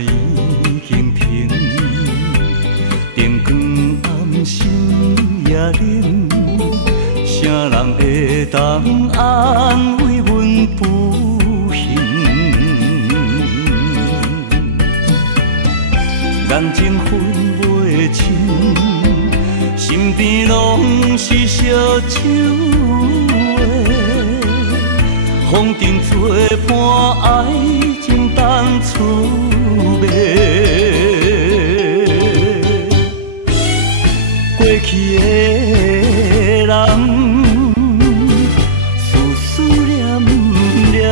已经停，灯光暗深夜冷，啥人会当安慰阮不幸？眼睛分袂清，身边拢是烧酒味。 风尘作伴，爱情等滋味。过去的人，思思念念，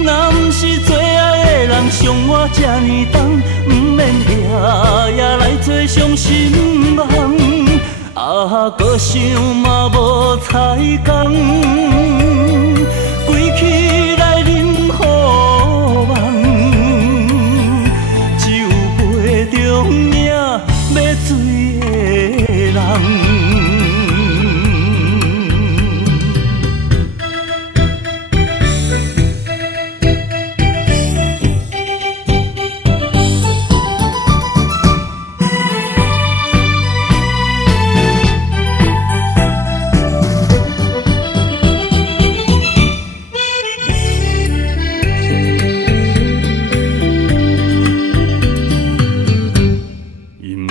若不是最爱的人，伤我这呢重，不免夜夜来做伤心梦。 啊，搁想嘛无彩工，归去来饮好梦，只有陪着命要醉的人。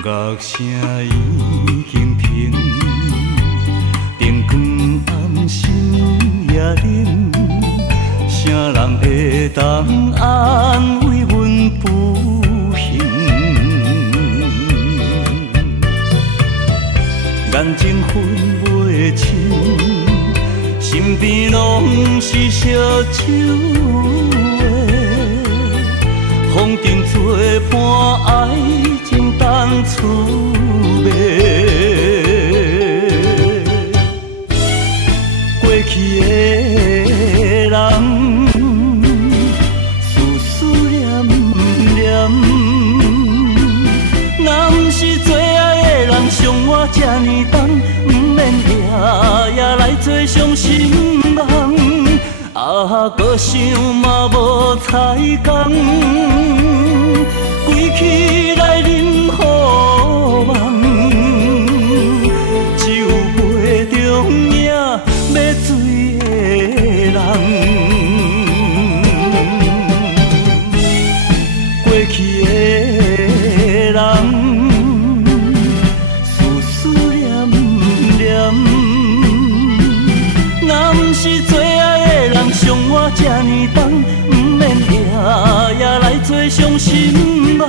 乐声已经停，灯光暗深夜冷，啥人会当安慰阮不幸？眼睛分袂清，身边拢是烧酒味，风尘作伴，爱情等滋味。过去的人，思思念念，若不是最爱的人，伤我这呢重，不免夜夜来做伤心梦。啊，搁想嘛无彩工，归去来饮好梦，只有陪着命要醉的人。过去的人，思思念念，若不是最爱的人，伤我这呢重，不免夜夜来做伤心梦。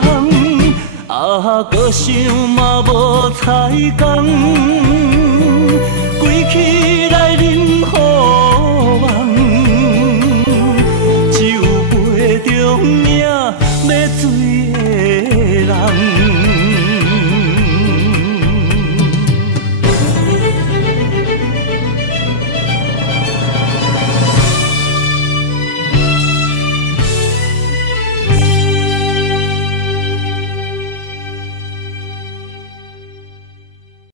啊，搁想嘛无彩工，归去来饮好梦。